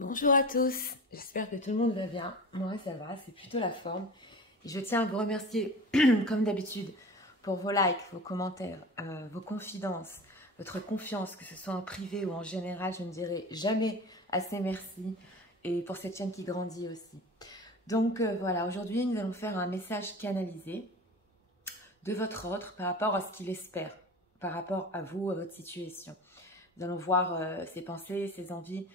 Bonjour à tous, j'espère que tout le monde va bien. Moi ça va, c'est plutôt la forme. Et je tiens à vous remercier comme d'habitude pour vos likes, vos commentaires, vos confidences, votre confiance, que ce soit en privé ou en général. Je ne dirai jamais assez merci, et pour cette chaîne qui grandit aussi. Donc voilà, aujourd'hui nous allons faire un message canalisé de votre autre par rapport à ce qu'il espère, par rapport à vous, à votre situation. Nous allons voir ses pensées, ses envies,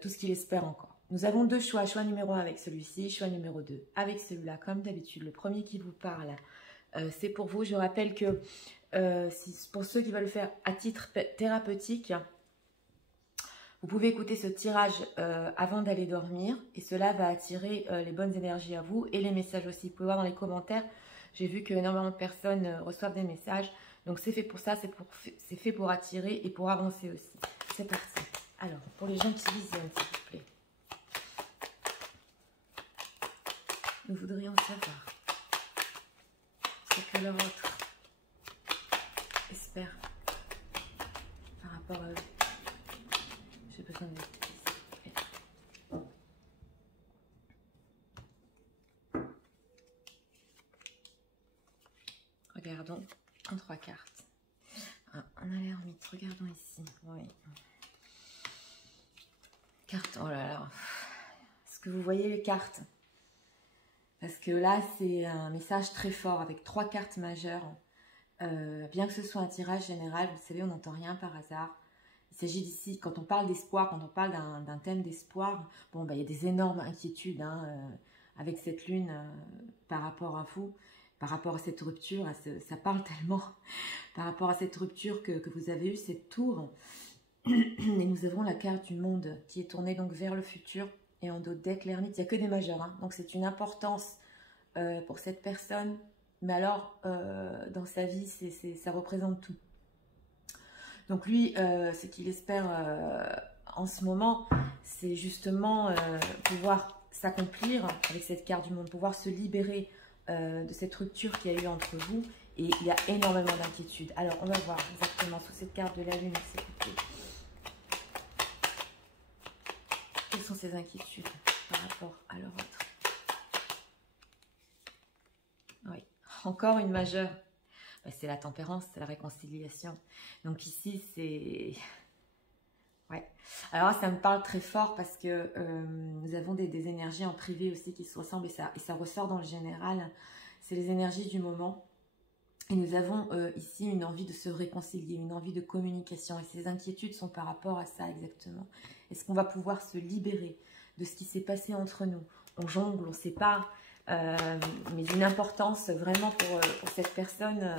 tout ce qu'il espère encore. Nous avons deux choix, choix numéro 1 avec celui-ci, choix numéro 2 avec celui-là. Comme d'habitude, le premier qui vous parle, c'est pour vous. Je rappelle que pour ceux qui veulent le faire à titre thérapeutique, vous pouvez écouter ce tirage avant d'aller dormir et cela va attirer les bonnes énergies à vous et les messages aussi. Vous pouvez voir dans les commentaires, j'ai vu que énormément de personnes reçoivent des messages. Donc c'est fait pour ça, c'est fait pour attirer et pour avancer aussi. C'est parti. Alors, pour les gens qui visionnent, s'il vous plaît, nous voudrions savoir ce que leur autre espère par rapport à eux. J'ai besoin de vous. Regardons en 3 cartes. Ah, on a l'ermite, regardons ici. Oui. Cartes, oh là là. Est-ce que vous voyez les cartes? Parce que là, c'est un message très fort avec 3 cartes majeures. Bien que ce soit un tirage général, vous savez, on n'entend rien par hasard. Il s'agit d'ici, quand on parle d'espoir, quand on parle d'un thème d'espoir, bon, bah, il y a des énormes inquiétudes avec cette lune par rapport à vous, par rapport à cette rupture, ça parle tellement par rapport à cette rupture que vous avez eue, cette tour. Et nous avons la carte du monde qui est tournée donc vers le futur. Et en dos de deck, l'ermite, il n'y a que des majeurs. Hein. Donc c'est une importance pour cette personne. Mais alors, dans sa vie, ça représente tout. Donc lui, ce qu'il espère en ce moment, c'est justement pouvoir s'accomplir avec cette carte du monde, pouvoir se libérer de cette rupture qu'il y a eu entre vous. Et il y a énormément d'inquiétudes. Alors, on va voir exactement sous cette carte de la lune, s'il vous plaît. Quelles sont ces inquiétudes par rapport à leur autre? Oui, encore une majeure. C'est la tempérance, c'est la réconciliation. Donc ici, c'est... Ouais. Alors ça me parle très fort parce que nous avons des énergies en privé aussi qui se ressemblent et ça ressort dans le général. C'est les énergies du moment. Et nous avons ici une envie de se réconcilier, une envie de communication. Et ces inquiétudes sont par rapport à ça exactement. Est-ce qu'on va pouvoir se libérer de ce qui s'est passé entre nous? On jongle, on ne sait pas, mais d'une importance vraiment pour cette personne.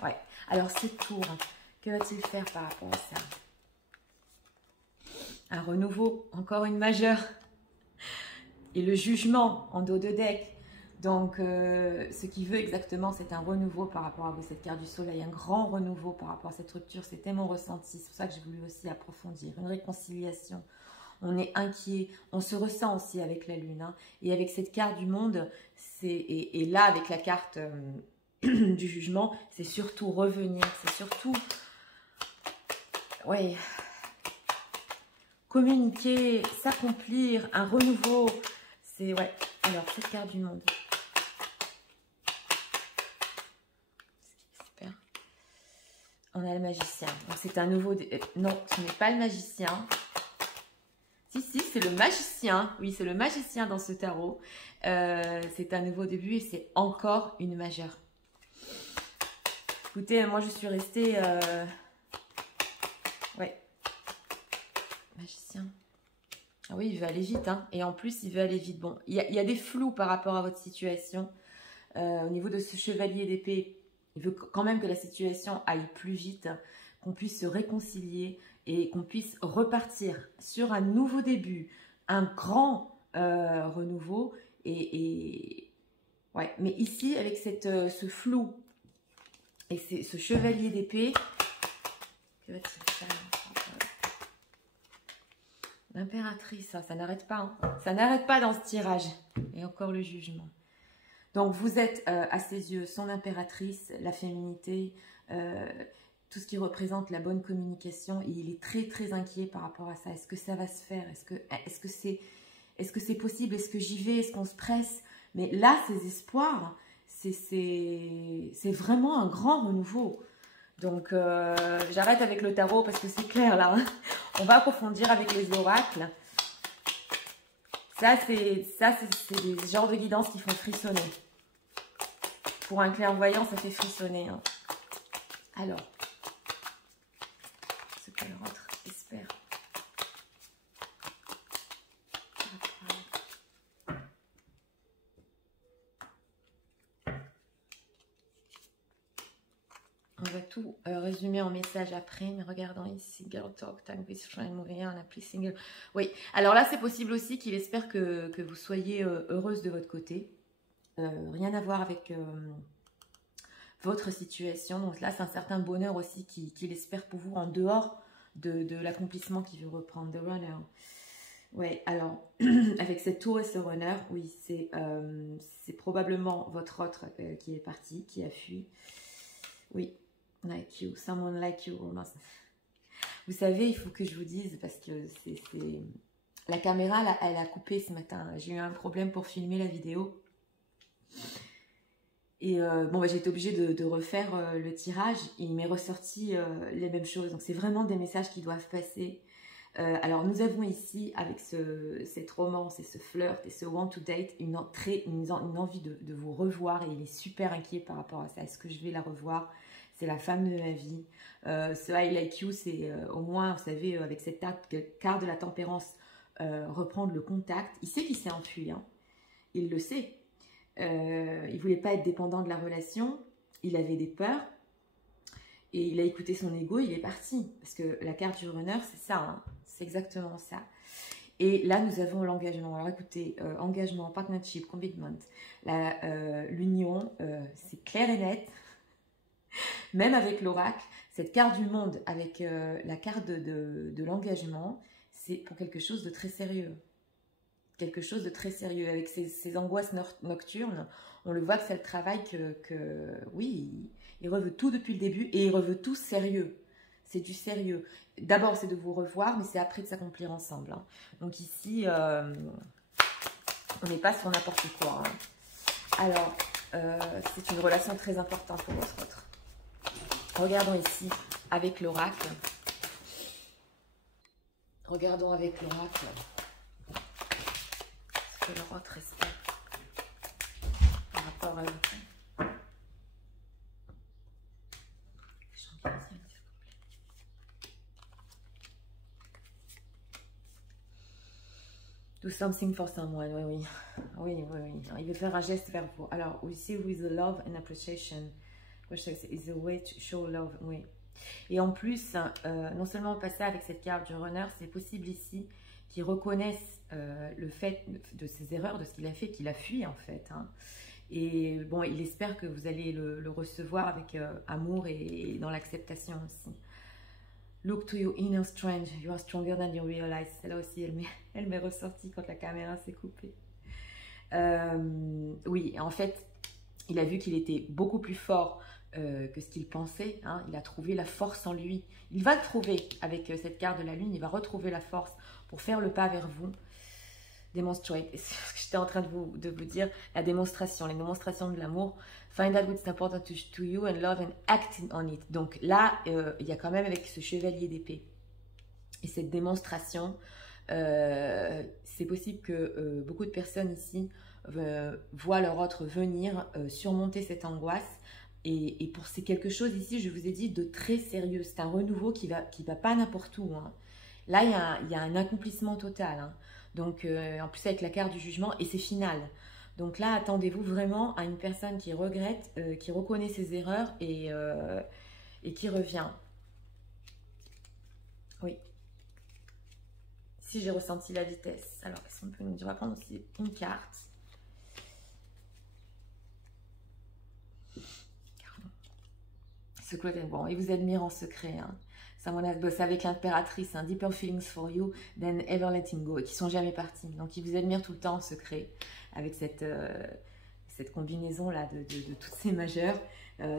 Ouais. Alors cette tour, que va-t-il faire par rapport à ça? Un renouveau, encore une majeure. Et le jugement en dos de deck. Donc, ce qu'il veut exactement, c'est un renouveau par rapport à vous, cette carte du soleil, un grand renouveau par rapport à cette rupture. C'était mon ressenti, c'est pour ça que j'ai voulu aussi approfondir. Une réconciliation, on est inquiet, on se ressent aussi avec la lune. Hein. Et avec cette carte du monde, et là, avec la carte du jugement, c'est surtout revenir, c'est surtout, ouais, communiquer, s'accomplir, un renouveau. C'est, ouais, alors, cette carte du monde. On a le magicien. Donc c'est un nouveau... Non, ce n'est pas le magicien. Si, c'est le magicien. Oui, c'est le magicien dans ce tarot. C'est un nouveau début et c'est encore une majeure. Écoutez, moi je suis restée... Ouais. Magicien. Ah oui, il veut aller vite. Hein. Et en plus, il veut aller vite. Bon, il y a des flous par rapport à votre situation. Au niveau de ce chevalier d'épée, il veut quand même que la situation aille plus vite, qu'on puisse se réconcilier et qu'on puisse repartir sur un nouveau début, un grand renouveau. Ouais. Mais ici, avec ce flou et ce chevalier d'épée, que va-t-il faire? L'impératrice, ça n'arrête pas. Hein. Ça n'arrête pas dans ce tirage. Et encore le jugement. Donc, vous êtes à ses yeux son impératrice, la féminité, tout ce qui représente la bonne communication, et il est très très inquiet par rapport à ça. Est-ce que ça va se faire? Est-ce que c'est possible? Est-ce que j'y vais? Est-ce qu'on se presse? Mais là, ces espoirs, c'est vraiment un grand renouveau. Donc, j'arrête avec le tarot parce que c'est clair là. On va approfondir avec les oracles. Ça, c'est des genres de guidances qui font frissonner. Pour un clairvoyant, ça fait frissonner. Hein. Alors, ce que l'autre espère. On va tout résumer en message après, mais regardons ici, girl talk, time with friend, moving on, appli single. Oui, alors là, c'est possible aussi qu'il espère que vous soyez heureuse de votre côté. Rien à voir avec votre situation. Donc là, c'est un certain bonheur aussi qu'il espère pour vous en dehors de l'accomplissement qu'il veut reprendre, de runner. Ouais, alors, avec cette tour et ce runner, oui, c'est probablement votre autre qui est parti, qui a fui. Oui. Like you, someone like you. Vous savez, il faut que je vous dise, parce que la caméra, là, elle a coupé ce matin. J'ai eu un problème pour filmer la vidéo. Et bon, bah, j'ai été obligée de refaire le tirage. Et il m'est ressorti les mêmes choses. Donc, c'est vraiment des messages qui doivent passer. Alors, nous avons ici, avec cette romance et ce flirt et ce want to date, une envie de vous revoir. Et il est super inquiet par rapport à ça. Est-ce que je vais la revoir? C'est la femme de ma vie. Ce I like you, c'est au moins, vous savez, avec cette carte de la tempérance, reprendre le contact. Il sait qu'il s'est enfui, hein. Il le sait. Il ne voulait pas être dépendant de la relation. Il avait des peurs. Et il a écouté son ego, il est parti. Parce que la carte du runner, c'est ça, hein. C'est exactement ça. Et là, nous avons l'engagement. Alors écoutez, engagement, partnership, commitment, l'union, c'est clair et net. Même avec l'oracle, cette carte du monde avec la carte de l'engagement, c'est pour quelque chose de très sérieux. Quelque chose de très sérieux. Avec ces angoisses nocturnes, on le voit que c'est le travail oui, il reveut tout depuis le début et il reveut tout sérieux. C'est du sérieux. D'abord, c'est de vous revoir, mais c'est après de s'accomplir ensemble. Hein. Donc ici, on n'est pas sur n'importe quoi. Hein. Alors, c'est une relation très importante pour votre autre. Regardons ici avec l'oracle. Regardons avec l'oracle ce que l'autre respecte par rapport à vous. Do something for someone, oui. Oui. Il veut faire un geste vers vous. Alors, we see with love and appreciation. Is a way to show love, oui. Et en plus, non seulement passer avec cette carte du runner, c'est possible ici qu'il reconnaisse le fait de ses erreurs, de ce qu'il a fait, qu'il a fui en fait. Hein. Et bon, il espère que vous allez le recevoir avec amour et dans l'acceptation aussi. Look to your inner strength, you are stronger than you realize. Celle-là aussi, elle m'est ressortie quand la caméra s'est coupée. Oui, en fait, il a vu qu'il était beaucoup plus fort que ce qu'il pensait. Hein. Il a trouvé la force en lui. Il va le trouver avec cette carte de la lune. Il va retrouver la force pour faire le pas vers vous. Demonstrate. C'est ce que j'étais en train de vous dire. La démonstration, les démonstrations de l'amour. Find out what's important to you and love and act on it. Donc là, il y a quand même avec ce chevalier d'épée et cette démonstration, c'est possible que beaucoup de personnes ici voient leur autre venir surmonter cette angoisse. Et pour c'est quelque chose ici, je vous ai dit, de très sérieux. C'est un renouveau qui va pas n'importe où. Hein. Là, il y a un accomplissement total. Hein. Donc, en plus avec la carte du jugement, et c'est final. Donc là, attendez-vous vraiment à une personne qui regrette, qui reconnaît ses erreurs et qui revient. Oui. Si j'ai ressenti la vitesse. Alors, qu'est-ce qu'on peut nous dire? On va prendre aussi une carte. Bon, il vous admire en secret. Hein. Someone has bossé avec l'impératrice, hein, deeper feelings for you than ever letting go, et qui sont jamais partis. Donc, il vous admire tout le temps en secret, avec cette combinaison là de toutes ces majeures.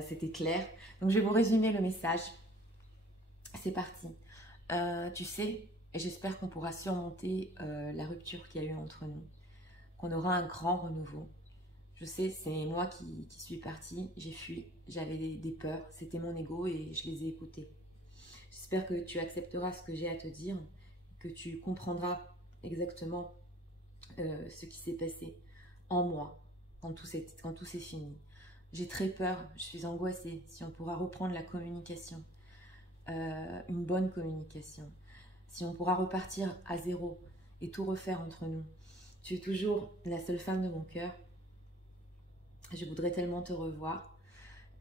C'était clair. Donc, je vais vous résumer le message. c'est parti. Tu sais, et j'espère qu'on pourra surmonter la rupture qu'il y a eu entre nous, qu'on aura un grand renouveau. Je sais, c'est moi qui suis partie, j'ai fui, j'avais des peurs, c'était mon ego et je les ai écoutées. J'espère que tu accepteras ce que j'ai à te dire, que tu comprendras exactement ce qui s'est passé en moi quand tout s'est fini. J'ai très peur, je suis angoissée, si on pourra reprendre la communication, une bonne communication, si on pourra repartir à zéro et tout refaire entre nous. Tu es toujours la seule femme de mon cœur. Je voudrais tellement te revoir.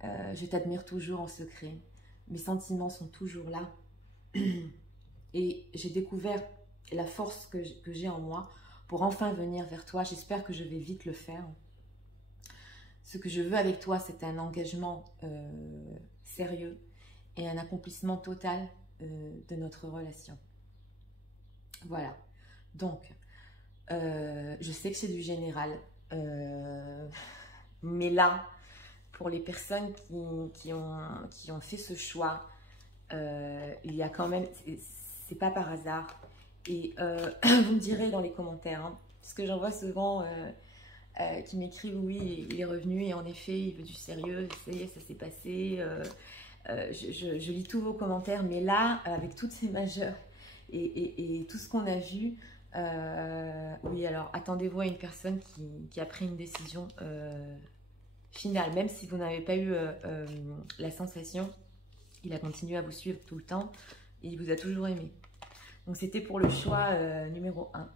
Je t'admire toujours en secret. Mes sentiments sont toujours là. Et j'ai découvert la force que j'ai en moi pour enfin venir vers toi. J'espère que je vais vite le faire. Ce que je veux avec toi, c'est un engagement sérieux et un accomplissement total de notre relation. Voilà. Donc, je sais que c'est du général. Mais là, pour les personnes qui ont fait ce choix, il y a quand même, c'est pas par hasard. Et vous me direz dans les commentaires, hein, parce que j'en vois souvent qui m'écrivent oui, il est revenu et en effet, il veut du sérieux, ça y est, ça s'est passé. Je lis tous vos commentaires, mais là, avec toutes ces majeures et tout ce qu'on a vu, oui, alors attendez-vous à une personne qui a pris une décision finale, même si vous n'avez pas eu la sensation, il a continué à vous suivre tout le temps et il vous a toujours aimé. Donc c'était pour le choix numéro 1.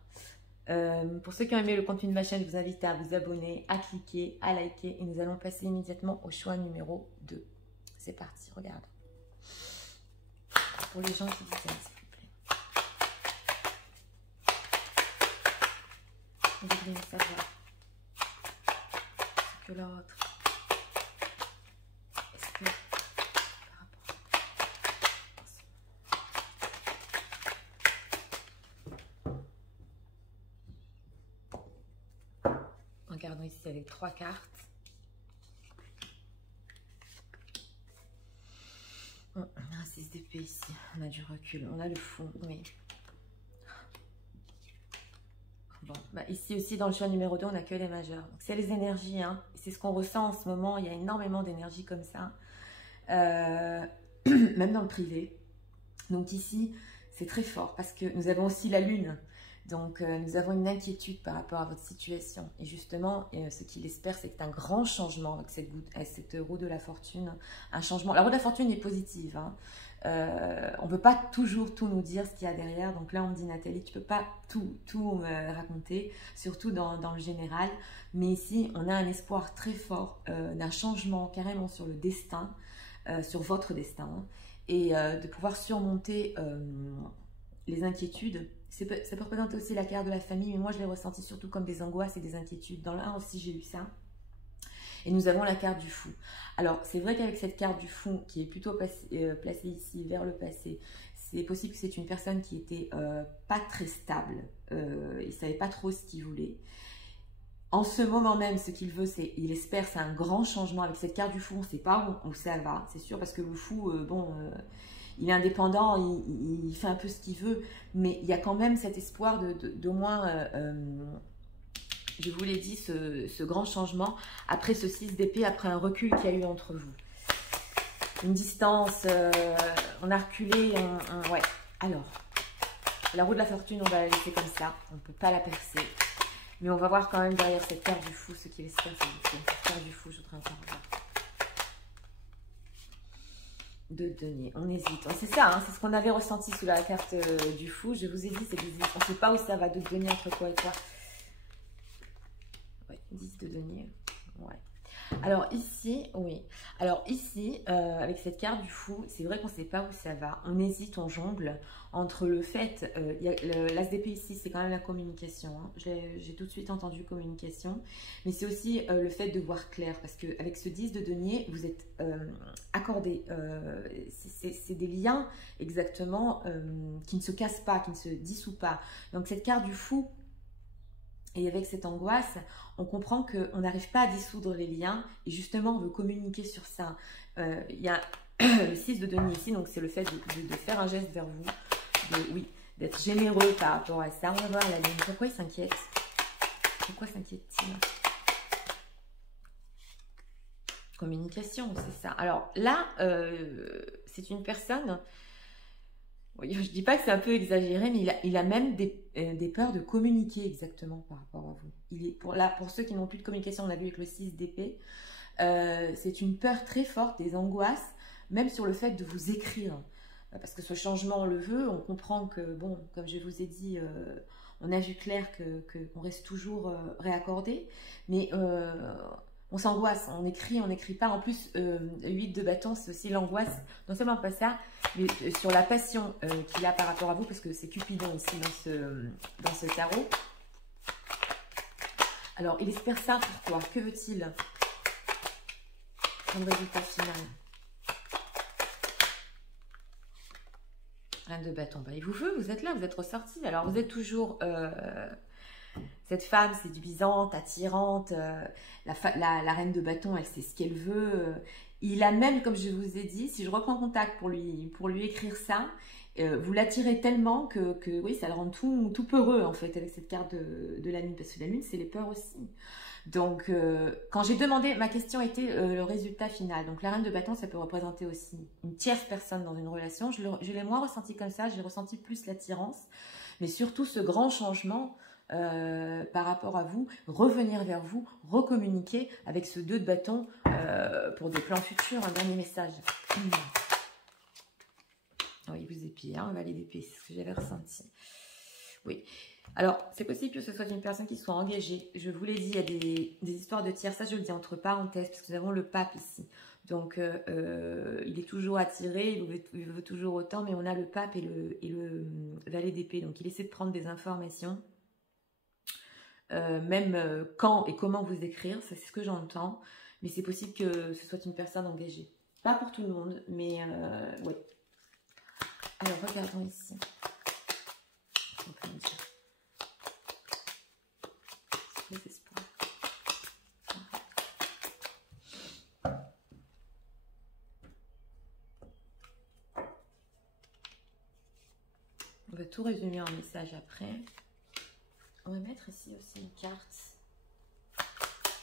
Pour ceux qui ont aimé le contenu de ma chaîne, je vous invite à vous abonner, à cliquer, à liker et nous allons passer immédiatement au choix numéro 2. C'est parti, regarde. Pour les gens qui vous aiment, s'il vous plaît. Vous devez savoir ce que l'autre. Est-ce que regardons ici avec 3 cartes. On a un 6 d'épée ici, on a du recul, on a le fond, oui. Bon, bah ici aussi dans le choix numéro 2, on n'a que les majeurs. Donc c'est les énergies, hein. C'est ce qu'on ressent en ce moment, il y a énormément d'énergie comme ça. Même dans le privé. Donc ici, c'est très fort parce que nous avons aussi la lune. Donc, nous avons une inquiétude par rapport à votre situation. Et justement, ce qu'il espère, c'est un grand changement avec cette roue de la fortune. Un changement. La roue de la fortune est positive. Hein. On ne peut pas toujours tout nous dire ce qu'il y a derrière. Donc là, on me dit, Nathalie, tu ne peux pas tout me raconter, surtout dans le général. Mais ici, on a un espoir très fort d'un changement carrément sur le destin, sur votre destin. Hein, et de pouvoir surmonter les inquiétudes. Ça peut représenter aussi la carte de la famille, mais moi je l'ai ressenti surtout comme des angoisses et des inquiétudes. Dans le 1 aussi j'ai eu ça. Et nous avons la carte du fou. Alors c'est vrai qu'avec cette carte du fou qui est plutôt placée ici vers le passé, c'est possible que c'est une personne qui était pas très stable. Il ne savait pas trop ce qu'il voulait. En ce moment même, ce qu'il veut, il espère, c'est un grand changement. Avec cette carte du fou, on ne sait pas où ça va, c'est sûr, parce que le fou, il est indépendant, il fait un peu ce qu'il veut, mais il y a quand même cet espoir d'au moins, je vous l'ai dit, ce grand changement, après ce 6 d'épée, après un recul qu'il y a eu entre vous. Une distance, on a reculé, ouais. Alors, la roue de la fortune, on va la laisser comme ça, on ne peut pas la percer. Mais on va voir quand même derrière cette carte du fou ce qu'il espère. Cette carte du fou, je voudrais encore voir. De denier, on hésite. C'est ça, hein, c'est ce qu'on avait ressenti sous la carte du fou. Je vous ai dit, on ne sait pas où ça va, de denier entre quoi et quoi. Ouais, 10 de denier. Ouais. Alors ici, oui. Alors ici, avec cette carte du fou, c'est vrai qu'on ne sait pas où ça va. On hésite, on jongle entre le fait, l'as d'épée ici, c'est quand même la communication. Hein. J'ai tout de suite entendu communication. Mais c'est aussi le fait de voir clair. Parce qu'avec ce 10 de denier, vous êtes accordé. C'est des liens exactement qui ne se cassent pas, qui ne se dissouent pas. Donc cette carte du fou, et avec cette angoisse, on comprend qu'on n'arrive pas à dissoudre les liens et justement on veut communiquer sur ça. Il y a le 6 de denier ici, donc c'est le fait de faire un geste vers vous, oui, d'être généreux par rapport à ça. On va voir la lune. Pourquoi il s'inquiète? Pourquoi s'inquiète-t-il? Communication, c'est ça. Alors là, c'est une personne, oui, je ne dis pas que c'est un peu exagéré, mais il a même des peurs de communiquer exactement par rapport à vous. Il est pour ceux qui n'ont plus de communication, on a vu avec le 6 d'épée, c'est une peur très forte, des angoisses, même sur le fait de vous écrire. Parce que ce changement, on le veut, on comprend que, bon, comme je vous ai dit, on a vu clair qu'on reste toujours réaccordé, mais on s'angoisse, on n'écrit pas. En plus, 8 de bâton, c'est aussi l'angoisse, non seulement pas ça, mais sur la passion qu'il a par rapport à vous, parce que c'est Cupidon ici dans ce tarot. Alors, il espère ça pour quoi? Que veut-il comme résultat final? Reine de bâton, bah, il vous veut, vous êtes là, vous êtes ressorti. Alors, vous êtes toujours cette femme séduisante, attirante, la reine de bâton, elle sait ce qu'elle veut. Il a même, comme je vous ai dit, si je reprends contact pour lui écrire ça, vous l'attirez tellement que oui, ça le rend tout peureux en fait avec cette carte de la lune, parce que la lune, c'est les peurs aussi. Donc, quand j'ai demandé, ma question était le résultat final. Donc, la reine de bâton, ça peut représenter aussi une tierce personne dans une relation. Je l'ai moins ressenti comme ça, j'ai ressenti plus l'attirance, mais surtout ce grand changement par rapport à vous, revenir vers vous, recommuniquer avec ce 2 de bâton pour des plans futurs. Un dernier message. Oui, vous épiez, hein, valet d'épée, c'est ce que j'avais ressenti. Oui. Alors, c'est possible que ce soit une personne qui soit engagée. Je vous l'ai dit, il y a des histoires de tiers. Ça, je le dis entre parenthèses, parce que nous avons le pape ici. Donc, il est toujours attiré, il veut toujours autant, mais on a le pape et le valet d'épée. Donc, il essaie de prendre des informations. Même quand et comment vous écrire, ça c'est ce que j'entends. Mais c'est possible que ce soit une personne engagée. Pas pour tout le monde, mais oui. Alors, regardons ici. On va tout résumer en message après. On va mettre ici aussi une carte.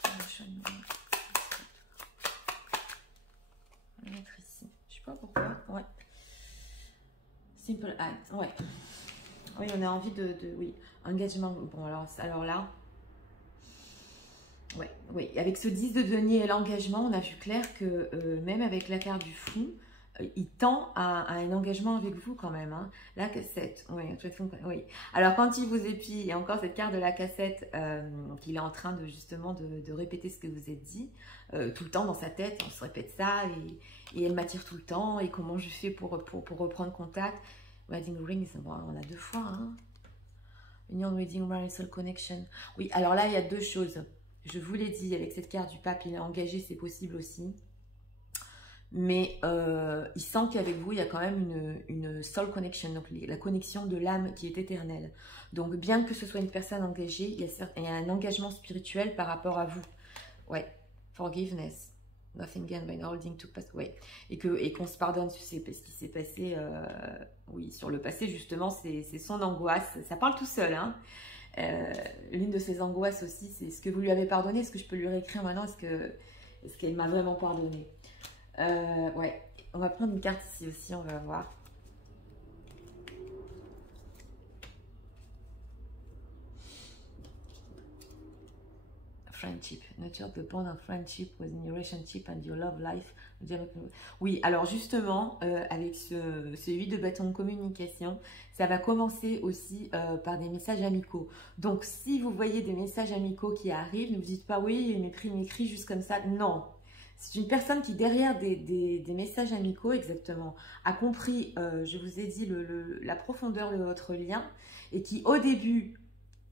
On va mettre ici. Je sais pas pourquoi. Ouais. Simple act. Ouais. Oui, on a envie oui, engagement. Bon, alors là. Ouais, oui. Avec ce 10 de denier et l'engagement, on a vu clair que même avec la carte du fou, il tend à un engagement avec vous quand même. Hein. La cassette, oui, oui. Alors quand il vous épie, et encore cette carte de la cassette qu'il est en train de justement de répéter ce que vous êtes dit, tout le temps dans sa tête, on se répète ça, et elle m'attire tout le temps, et comment je fais pour reprendre contact. Wedding rings, bon, on a 2 fois. Hein. Union, wedding, marital connection. Oui, alors là, il y a 2 choses. Je vous l'ai dit, avec cette carte du pape, il est engagé, c'est possible aussi. Mais il sent qu'avec vous, il y a quand même une soul connection, donc la connexion de l'âme qui est éternelle. Donc, bien que ce soit une personne engagée, il y a un engagement spirituel par rapport à vous. Ouais, forgiveness, nothing gained by holding to past. Ouais, et qu'on se pardonne sur ce qui s'est passé, oui, sur le passé, justement, c'est son angoisse. Ça parle tout seul, hein. L'une de ses angoisses aussi, c'est ce que vous lui avez pardonné, est-ce que je peux lui réécrire maintenant, est-ce qu'elle m'a vraiment pardonné? Ouais, on va prendre une carte ici aussi, on va voir. Friendship, nurture the bond of friendship within your relationship and your love life. Oui, alors justement, avec ce 8 de bâton de communication, ça va commencer aussi par des messages amicaux. Donc, si vous voyez des messages amicaux qui arrivent, ne vous dites pas, oui, il m'écrit juste comme ça. Non, c'est une personne qui, derrière des messages amicaux, exactement, a compris, je vous ai dit, la profondeur de votre lien, et qui, au début,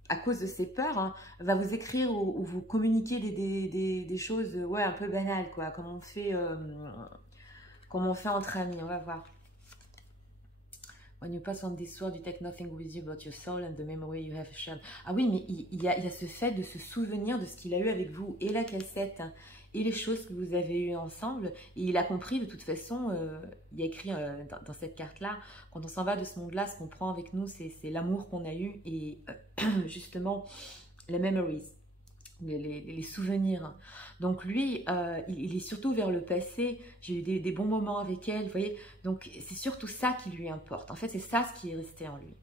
à cause de ses peurs, hein, va vous écrire ou vous communiquer des choses ouais, un peu banales, quoi, comme on fait entre amis. On va voir. When you pass on this sword, you take nothing with you but your soul and the memory you have shared. Ah oui, mais il y a ce fait de se souvenir de ce qu'il a eu avec vous, et la cassette, et les choses que vous avez eues ensemble. Et il a compris de toute façon, il y a écrit dans cette carte-là, quand on s'en va de ce monde-là, ce qu'on prend avec nous, c'est l'amour qu'on a eu et justement les memories, les souvenirs. Donc lui, il est surtout vers le passé. J'ai eu des bons moments avec elle, vous voyez. Donc c'est surtout ça qui lui importe. En fait, c'est ça ce qui est resté en lui.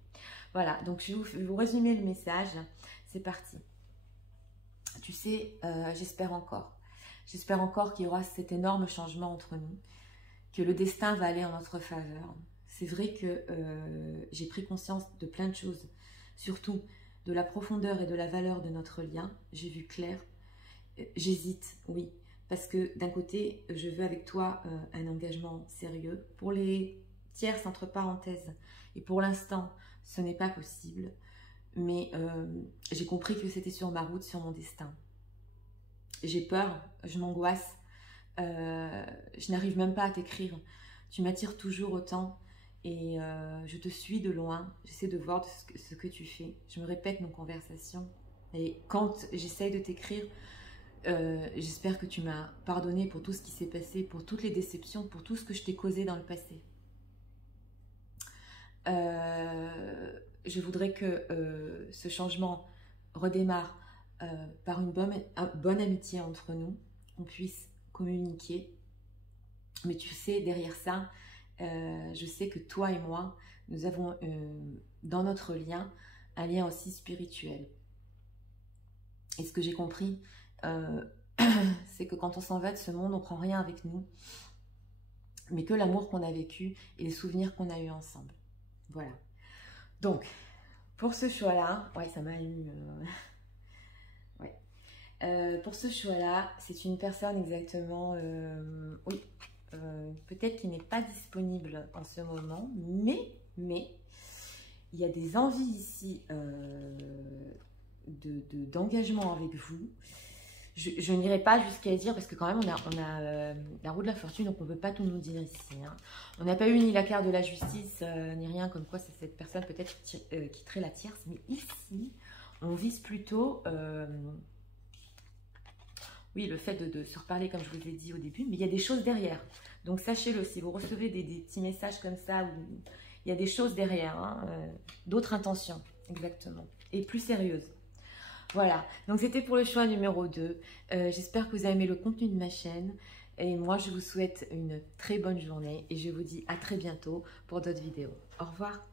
Voilà, donc je vais vous résumer le message. C'est parti. Tu sais, j'espère encore. J'espère encore qu'il y aura cet énorme changement entre nous, que le destin va aller en notre faveur. C'est vrai que j'ai pris conscience de plein de choses, surtout de la profondeur et de la valeur de notre lien. J'ai vu clair. J'hésite, oui, parce que d'un côté, je veux avec toi un engagement sérieux. Pour les tierces, entre parenthèses, et pour l'instant, ce n'est pas possible. Mais j'ai compris que c'était sur ma route, sur mon destin. J'ai peur, je m'angoisse, je n'arrive même pas à t'écrire. Tu m'attires toujours autant et je te suis de loin. J'essaie de voir ce que tu fais. Je me répète nos conversations. Et quand j'essaie de t'écrire, j'espère que tu m'as pardonné pour tout ce qui s'est passé, pour toutes les déceptions, pour tout ce que je t'ai causé dans le passé. Je voudrais que ce changement redémarre par une bonne amitié entre nous, qu'on puisse communiquer. Mais tu sais, derrière ça, je sais que toi et moi, nous avons dans notre lien un lien aussi spirituel. Et ce que j'ai compris, c'est que quand on s'en va de ce monde, on ne prend rien avec nous, mais que l'amour qu'on a vécu et les souvenirs qu'on a eus ensemble. Voilà. Donc, pour ce choix-là, ouais, ça m'a ému. Ouais. Pour ce choix-là, c'est une personne exactement, oui, peut-être qui n'est pas disponible en ce moment, mais il y a des envies ici d'engagement avec vous. Je n'irai pas jusqu'à dire, parce que quand même on a la roue de la fortune, donc on ne peut pas tout nous dire ici. Hein. On n'a pas eu ni la carte de la justice, ni rien comme quoi c'est cette personne peut-être qui quitterait la tierce. Mais ici, on vise plutôt, oui, le fait de se reparler comme je vous l'ai dit au début, mais il y a des choses derrière. Donc sachez-le, si vous recevez des petits messages comme ça, où il y a des choses derrière, hein, d'autres intentions, exactement, et plus sérieuses. Voilà, donc c'était pour le choix numéro 2. J'espère que vous avez aimé le contenu de ma chaîne. Et moi, je vous souhaite une très bonne journée. Et je vous dis à très bientôt pour d'autres vidéos. Au revoir.